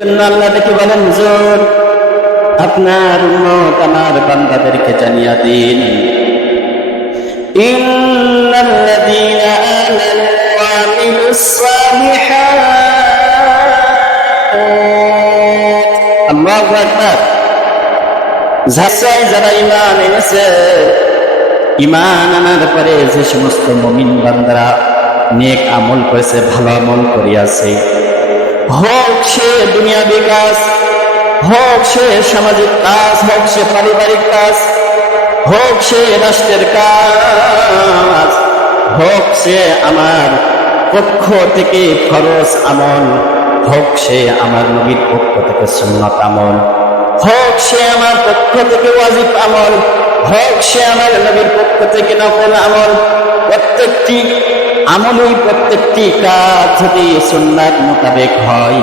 আল্লাহ দেখে বলেন হুজুর আপনার উম্মত আমার বান্দাদেরকে জানিয়ে দিন إن الذين آمنوا وعملوا الصالحات الله أكبر ঝাঁসায় যারা ইমান এনেছে ইমান আনার পরে যে সমস্ত মমিন বান্দারা নেক আমল করেছে ভালো আমল করিয়াছে হোক সে দুনিয়া বিকাশ, হোক সে সামাজিক কাজ, হোক সে পারিবারিক কাজ, হোক সে রাষ্ট্রের কাজ, হোক সে আমার পক্ষ থেকে ফরজ আমল, হোক সে আমার নবীর পক্ষ থেকে সুন্নত আমল, হোক সে আমার পক্ষ থেকে ওয়াজিব আমল, হোক সে আমার নবীর পক্ষ থেকে নকল আমল, প্রত্যেকটি আমলই প্রত্যেকটি কাজ যদি সুন্নাত মোতাবেক হয়,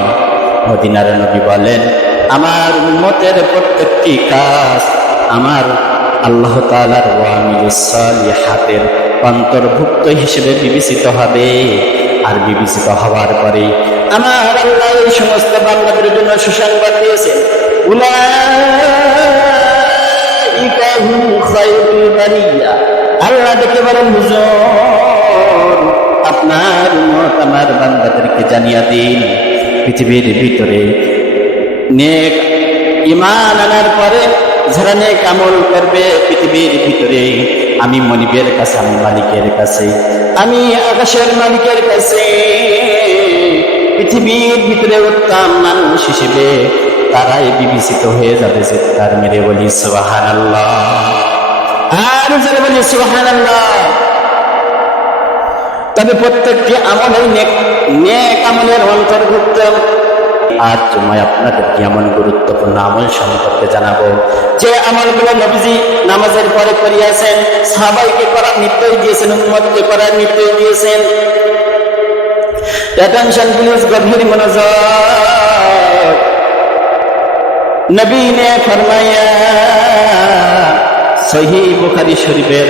মদিনার নবী বলেন, আমার উম্মতের প্রত্যেকটি কাজ আমার আল্লাহ তালার হাতের অন্তর্ভুক্ত হিসেবে বিবেচিত হবে। আর বিবেচিত হওয়ার পরে আমার আল্লাহ এই সমস্ত বান্দাদের জন্য সুসংবাদ দিয়েছেন আল্লাহ দেখে বলেন, হুজুর আপনার উম্মত আমার বান্দাদেরকে জানিয়ে দিন। পৃথিবীর ভিতরে নেক ইমান আনার পরে যারা নেক আমল করবে পৃথিবীর ভিতরে, আমি মনিবের কাছে, আমি মালিকের কাছে, আমি আকাশের মালিকের কাছে, পৃথিবীর ভিতরে উত্তম মানুষ হিসেবে তারাই বিবেচিত হয়ে যাবে যে তার মেরে বলি সুবাহান আল্লাহ আর বলি সুবাহান আল্লাহ তবে প্রত্যেকটি আমলেই নেক আমলের অন্তর্ভুক্ত আজ তোমায় আপনাকে এমন গুরুত্বপূর্ণ আমল সম্পর্কে জানাব। যে আমলগুলো নবীজি নামাজের পরে করিয়াছেন, সবাইকে করার নির্দেশ দিয়েছেন উন্মতকে করার নির্দেশ দিয়েছেন। অ্যাটেনশন প্লিজ গভীর মনোযোগ। নবীনে ফরমাইয়া সহি বুখারি শরীফের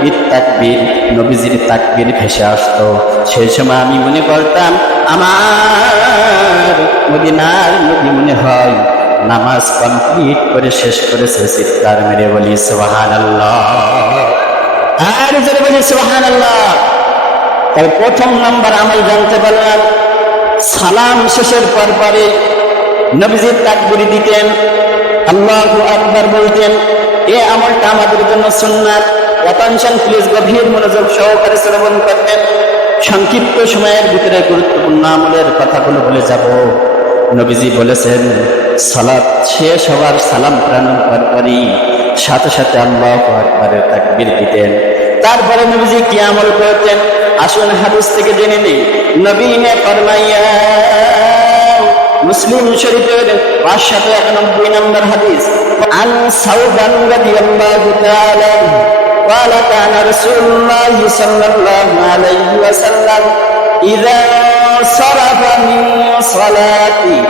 বীর তাকবীর, নবীজির তাকবীর ভেসে আসতো। সেই সময় আমি মনে করতাম, আমার মদিনার নবী মনে হয় নামাজ কমপ্লিট করে শেষ করেছে চিৎকার মেরে বলি সোহান আল্লাহ আর জোরে বলি সুবাহান আল্লাহ তবে প্রথম নাম্বার আমল জানতে পারলাম, সালাম শেষের পর পরে নবীজির তাকবিরি দিতেন, আল্লাহ আকবার বলতেন, এ আমলটা আমাদের জন্য সুন্নাত। অ্যাটেনশন প্লিজ গভীর মনোযোগ সহকারে শ্রবণ করতেন। সংক্ষিপ্ত সময়ের ভিতরে গুরুত্বপূর্ণ আমলের কথাগুলো বলে যাব। নবীজি বলেছেন, সালাত শেষ হওয়ার সালাম প্রাণন পরপরই সাথে সাথে আল্লাহ আকবরের তাকবির দিতেন। তারপরে নবীজি কি আমল করতেন? আসুন হাদিস থেকে জেনে নেই নবীনে ফরমাইয়া মুসলিম শরীফের পাঁচশত একানব্বই নম্বর হাদিস আন সাউদান রাদিয়াল্লাহু তাআলা قال كان رسول الله صلى الله عليه وسلم إذا صرف من صلاته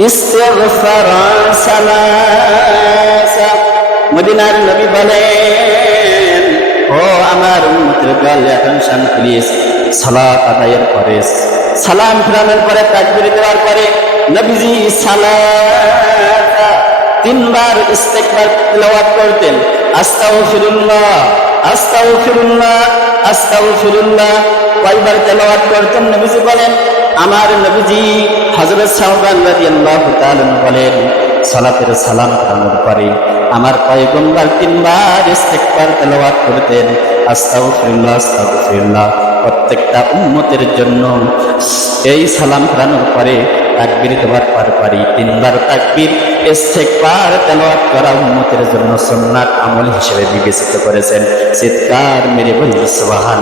استغفر ثلاثة মদিনার নবী বলেন ও আমার উন্মতের দল অ্যাটেনশন প্লিজ সালাত আদায়ের পরে সালাম ফিরানোর পরে, তাকবির দেওয়ার পরে নবীজি সালাত তিনবার ইস্তেকবার তেলাওয়াত করতেন। আস্তাগফিরুল্লাহ আস্তাগফিরুল্লাহ আস্তাগফিরুল্লাহ। কয়বার তেলাওয়াত করতেন নবীজি বলেন। আমার নবীজি হযরত সাহবান রাদিয়াল্লাহু তাআলা বলেন, সালাতের সালাম ফেরানোর পরে আমার পয়গম্বর তিনবার ইস্তেকবার তেলাওয়াত করতেন। আস্তাগফিরুল্লাহ আস্তাগফিরুল্লাহ। প্রত্যেকটা উন্নতের জন্য এই সালাম ফেরানোর পরে তাকবির দেওয়ার পারি তিনবার তাকবির, ইস্তেকবার, তেলাওয়াত করা উন্নতির জন্য সুন্নাত আমল হিসেবে বিবেচিত করেছেন। চিৎকার মেরে বলি সোহান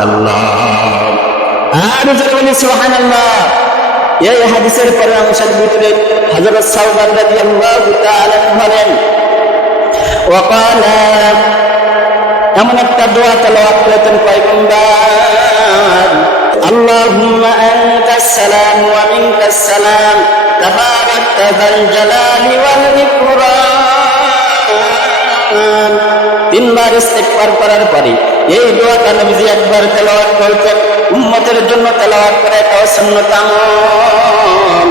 আর এই হাদিসের পরে অংশের ভিতরে হযরত সাউবান রাদিয়াল্লাহু তাআলা বলেন এমন একটা দোয়া তেলাওয়াত করেছেন সালাম ওয়া মিনকাস সালাম তাবারাকতা যাল জালালি ওয়াল ইকরাম। তিনবার ইস্তেগফার করার পরে এই দোয়াটা নবীজি একবার তেলাওয়াত করতেন, উম্মতের জন্য তেলাওয়াত করা এটাও সুন্নত আমল।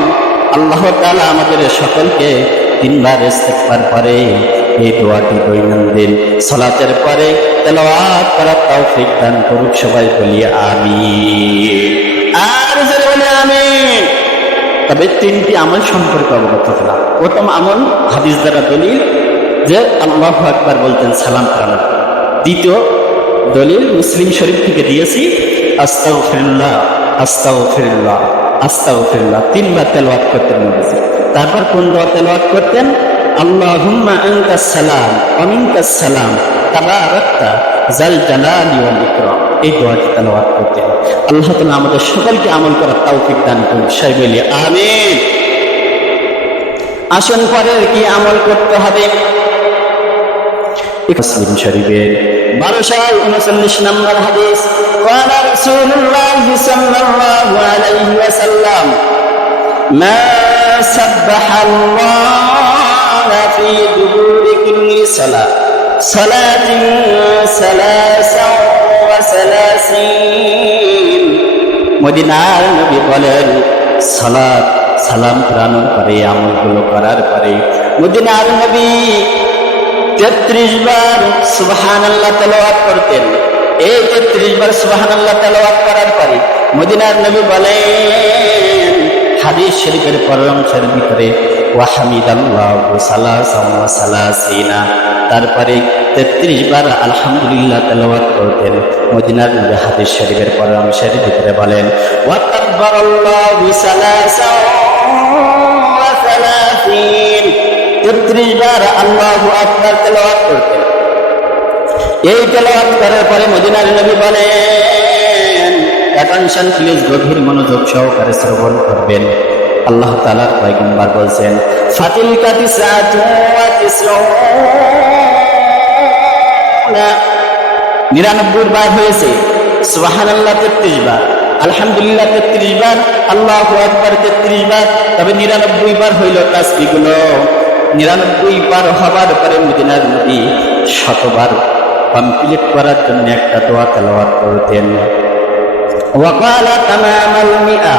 আল্লাহ তাআলা আমাদের সকলকে তিনবার ইস্তেগফার পরে এই দোয়াটি দৈনন্দিন সালাতের পরে তেলাওয়াত করার তৌফিক দান করুক সবাই, বলি আমিন। আর জোরে বলি তবে তিনটি আমল সম্পর্কে অবগত হলাম প্রথম আমল হাদিস দ্বারা দলিল যে আল্লাহ আকবার বলতেন সালাম ফেরানোর দ্বিতীয় দলিল মুসলিম শরীফ থেকে দিয়েছি আস্তাও ফিরুল্লাহ আস্তাও ফিরুল্লাহ আস্তাও ফিরুল্লাহ তিনবার তেলাওয়াত করতেন নবীজি। তারপর কোন দোয়া তেলাওয়াত করতেন? আল্লাহুম্মা আনতাস সালাম, ওয়া মিনকাস সালাম তাবারাকতা জাল জালালি ওয়াল ইকরাম এই দোয়াটি তেলাওয়াত করতে হবে আল্লাহ তাআলা আমাদের সকলকে আমল করার তৌফিক দান করুন সবাই বলি আমিন আসন পরের কি আমল করতে হবে মুসলিম শরীফের বারোশো উনচল্লিশ নম্বর হাদিস قال رسول الله صلى الله عليه وسلم ما سبح الله في دبور كل صلاة صلاة ثلاثا وثلاثين মদিনার নবী বলেন সালাত সালাম ফেরানোর পরে আমলগুলো করার পরে মদিনার নবী তেত্রিশ বার সুবাহান আল্লাহ তেলাওয়াত করতেন এই তেত্রিশ বার সুবাহান আল্লাহ তেলাওয়াত করার পরে মদিনার নবী বলেন হাদিস শরীফের পরামর্শের ভিতরে ওয়াহামিদ আল্লাহ সালাসিনা তারপরে তেত্রিশ বার আলহামদুলিল্লাহ তেলাওয়াত করতেন। মদিনার নবী হাদিস শরীফের পরামর্শের ভিতরে বলেন তেত্রিশ বার আল্লাহ এই পরে মদিনার নবী বলেন, অ্যাটেনশন গভীর মনোযোগ সহকারে শ্রবণ করবেন। আল্লাহ তালা পয়গম্বর বলছেন ফাতিল কাতি নিরানব্বই বার হয়েছে, সুবহানাল্লাহ তেত্রিশ বার, আলহামদুলিল্লাহ তেত্রিশ বার, আল্লাহ আকবার তেত্রিশ বার, তবে নিরানব্বই বার হইল তাসবিগুলো নিরানব্বই বার হবার পরে মদিনার নবী শতবার কমপ্লিট করার জন্য একটা দোয়া তেলাওয়াত করতেন। ওয়াকালা তামামাল মিআ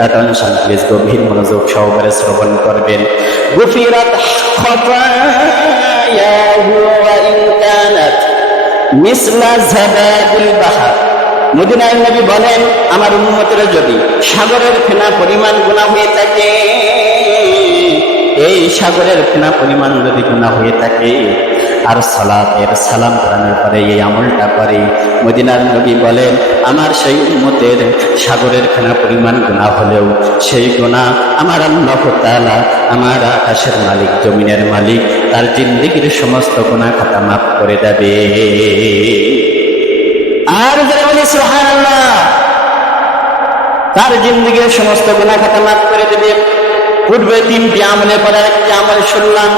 অ্যাটেনশন প্লিজ গভীর মনোযোগ সহকারে শ্রবণ করবেন। গুফিরাত খতায়াহু ওয়া ইন কানাত মিসলা জাবাদিল বাহার। মদিনার নবী বলেন, আমার উন্মতের যদি সাগরের ফেনা পরিমাণ গুণা হয়ে থাকে, এই সাগরের ফেনা পরিমাণ যদি গুণা হয়ে থাকে আর সালাতের সালাম করানোর পরে, এই আমলটা করে মদিনার নবী বলেন, আমার সেই উন্মতের সাগরের ফেনা পরিমাণ গুণা হলেও, সেই গোনা আমার আল্লাহ তাআলা, আমার আকাশের মালিক, জমিনের মালিক, তার জিন্দিগির সমস্ত গোনা খাতা মাফ করে দেবে। আর তার জিন্দগির সমস্ত গোনা খাতা মাফ করে দেবে। পূর্বে তিনটি আমলে পরে একটি আমল শুনলাম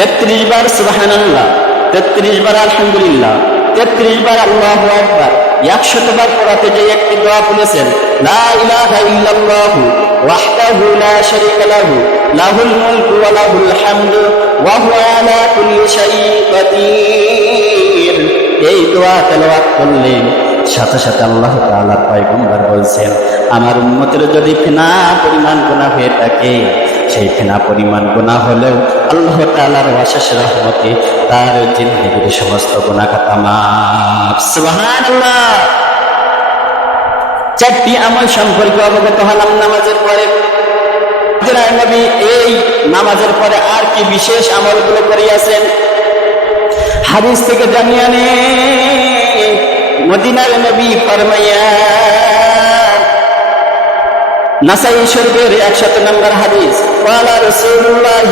তেত্রিশ বার সুবহানাল্লাহ, তেত্রিশ বার আলহামদুলিল্লাহ, তেত্রিশ বার আল্লাহ আকবার, একশত বার পড়াতে যে একটি দোয়া বলেছেন, লা ইলাহা ইল্লাল্লাহু ওয়াহদাহু লা শারীকা লাহু, লাহুল মুলকু ওয়া লাহুল হামদু ওয়া হুয়া আলা কুল্লি শাইইন কাদির। এই দোয়া তেলাওয়াত করলেন, সাথে সাথে আল্লাহ তাআলা পয়গম্বর বলছেন, আমার উম্মতের যদি ফেনা পরিমাণ গুনাহ হয়ে থাকে সেই ফেনা পরিমাণ গুনাহ হলেও আল্লাহ তাআলার অশেষ রহমতে তার জিন্দগির সমস্ত খাতা মাফ চারটি আমল সম্পর্কে অবগত হলাম নামাজের পরে। এই নামাজের পরে আর কি বিশেষ আমলগুলো করিয়াছেন? হাদিস থেকে জানিয়ে মদিনার নবী ফরমাইয়া নাসাই শরীফের একশত নম্বর হাদিস قال رسول الله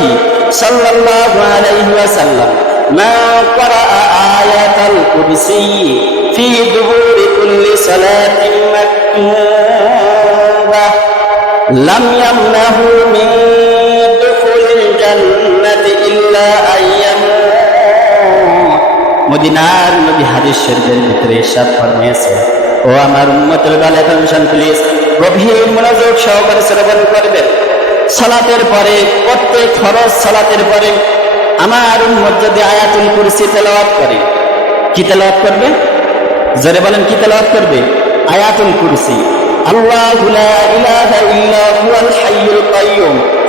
صلى الله عليه وسلم ما قرأ آية الكرسي في دبور كل صلاة مكتوبة لم يمنه من دخول الجنة إلا أن يموت মদিনার নবী হাদিস শরীফের ভিতরে ইরশাদ ফরমিয়েছে ও আমার উম্মতের বেলা টেনশন প্লিজ গভীর মনোযোগ সহকারে শ্রবণ করবেন। সালাতের পরে, প্রত্যেক ফরজ সালাতের পরে আমার উম্মত যদি আয়াতুল কুরসি তেলাওয়াত করে, কি তেলাওয়াত করবে? জোরে বলেন, কি তেলাওয়াত করবে? আয়াতুল কুরসি।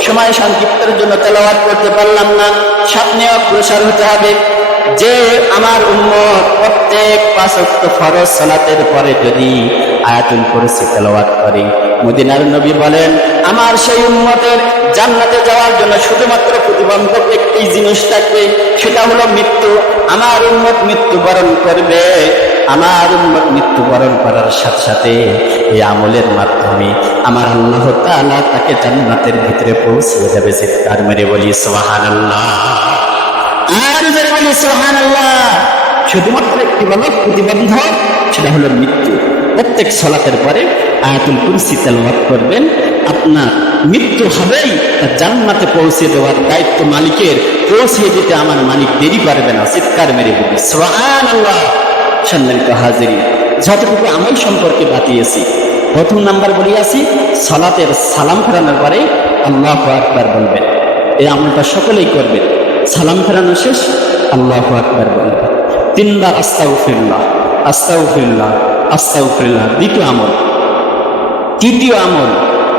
সময় সংক্ষিপ্তের জন্য তেলাওয়াত করতে পারলাম না। সামনে অগ্রসর হতে হবে। যে আমার উম্মত প্রত্যেক পাঁচক্ত ফরজ সালাতের পরে যদি আয়াতুল কুরসি তেলাওয়াত করে, মদিনার নবী বলেন, আমার সেই উম্মতের জান্নাতে যাওয়ার জন্য শুধুমাত্র প্রতিবন্ধক একটি জিনিস থাকবে, সেটা হলো মৃত্যু। আমার উম্মত মৃত্যুবরণ করবে। আমার উম্মত মৃত্যুবরণ করার সাথে সাথে এই আমলের মাধ্যমে আমার আল্লাহ তাআলা তাকে জান্নাতের ভিতরে পৌঁছে যাবে। চিৎকার মেরে বলি, সুবহানাল্লাহ। আর বলি সোহান শুধুমাত্র একটি বলো প্রতিবন্ধক, সেটা হলো মৃত্যু। প্রত্যেক সলাতের পরে আয়াতুল কুরসি তেলাওয়াত করবেন। আপনার মৃত্যু হবেই তার জান্নাতে পৌঁছে দেওয়ার দায়িত্ব মালিকের। পৌঁছে দিতে আমার মালিক দেরি করবে না, চিৎকার মেরে বলি সোহান আল্লাহ সম্মানিত হাজিরি যতটুকু আমল সম্পর্কে বাতিয়েছি, প্রথম নাম্বার বলিয়াছি, সালাতের সালাম ফেরানোর পরে আল্লাহ আকবার বলবেন। এই আমলটা সকলেই করবেন। সালাম ফেরানো শেষ। আল্লাহ আকবার বলবেন তিনবার আস্তাউ ফিরল্লাহ আস্তাউ ফিরল্লাহ আস্তাউ ফিরল্লাহ দ্বিতীয় আমল। তৃতীয় আমল,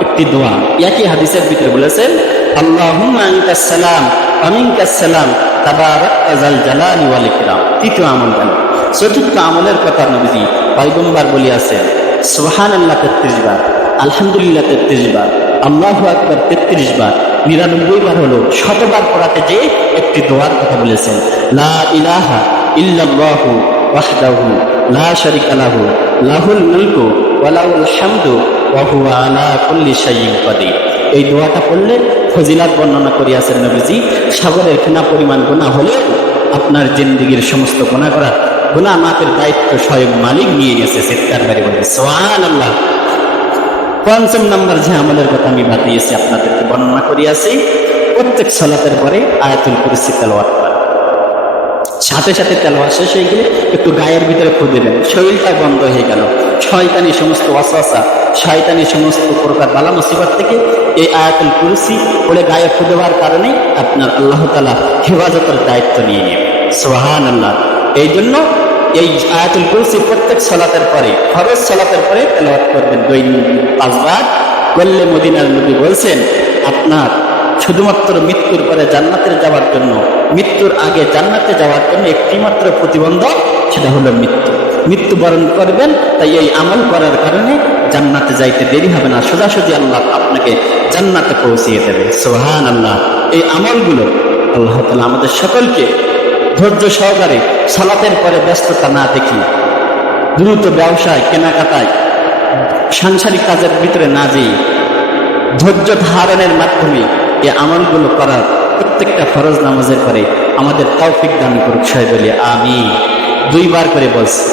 একটি দোয়া। একই হাদিসের ভিতরে বলেছেন আনতাস সালাম আমিনকাস সালাম তাবারাকাল জালালি ওয়াল ইকরাম। তৃতীয় আমল গেল চতুর্থ আমলের কথা নবীজি পয়গম্বর বলিয়াছেন, সুবহানাল্লাহ 33 বার, আলহামদুলিল্লাহ 33 বার, আল্লাহ আকবার 33 বার নিরানব্বই বার হলো, শতবার পড়াতে যে একটি দোয়ার কথা বলেছেন। লা ইলাহা ইল্লাল্লাহু ওয়াহদাহু লা শারিকা লাহু, লাহুল মুলকু ওয়া লাহুল হামদু ওয়া হুয়া আলা কুল্লি শাইইন কাদির। এই দোয়াটা পড়লে ফজিলাত বর্ণনা করিয়াছেন নবীজি, সাগরের ফেনা পরিমাণ গুনাহ হলেও আপনার জিন্দগির সমস্ত গুনাহ করা গুনাহ মাপের দায়িত্ব স্বয়ং মালিক নিয়ে গেছে চিৎকার বাড়ি বলবে সোহান আল্লাহ পঞ্চম নাম্বার যে আমলের কথা আমি বাতিয়েছি, আপনাদেরকে বর্ণনা করিয়াছি, প্রত্যেক সলাতের পরে আয়াতুল কুরসি তেলাওয়াত করা। সাথে সাথে তেলাওয়াত শেষ হয়ে গেলে একটু গায়ের ভিতরে খুঁজে দেন। শরীরটা বন্ধ হয়ে গেল। শয়তানি সমস্ত ওয়াসওয়াসা, শয়তানি সমস্ত প্রকার বালা মুসিবত থেকে এই আয়াতুল কুরসি বলে গায়ে খুঁজে দেওয়ার কারণে আপনার আল্লাহ তালা হেফাজতের দায়িত্ব নিয়ে নেবে সোহান আল্লাহ এই জন্য এই আয়াতুল কুরসি প্রত্যেক সলাতের পরে, ফরজ সলাতের পরে তেলাওয়াত করবেন দৈনিক। পাঁচবার করলে মদিনার নবী বলছেন, আপনার শুধুমাত্র মৃত্যুর পরে জান্নাতে যাওয়ার জন্য, মৃত্যুর আগে জান্নাতে যাওয়ার জন্য একটি মাত্র প্রতিবন্ধক, সেটা হলো মৃত্যু। মৃত্যুবরণ করবেন, তাই এই আমল করার কারণে জান্নাতে যাইতে দেরি হবে না। সোজাসুজি আল্লাহ আপনাকে জান্নাতে পৌঁছিয়ে দেবে। সোহান আল্লাহ এই আমলগুলো আল্লাহ তালা আমাদের সকলকে ধৈর্য সহকারে সালাতের পরে ব্যস্ততা না দেখি। দ্রুত ব্যবসায়, কেনাকাটায়, সাংসারিক কাজের ভিতরে না যেয়ে ধৈর্য ধারণের মাধ্যমে এ আমলগুলো করার প্রত্যেকটা ফরজ নামাজের পরে আমাদের তৌফিক দান করুক সাহেব বলি আমি দুইবার করে বলছি।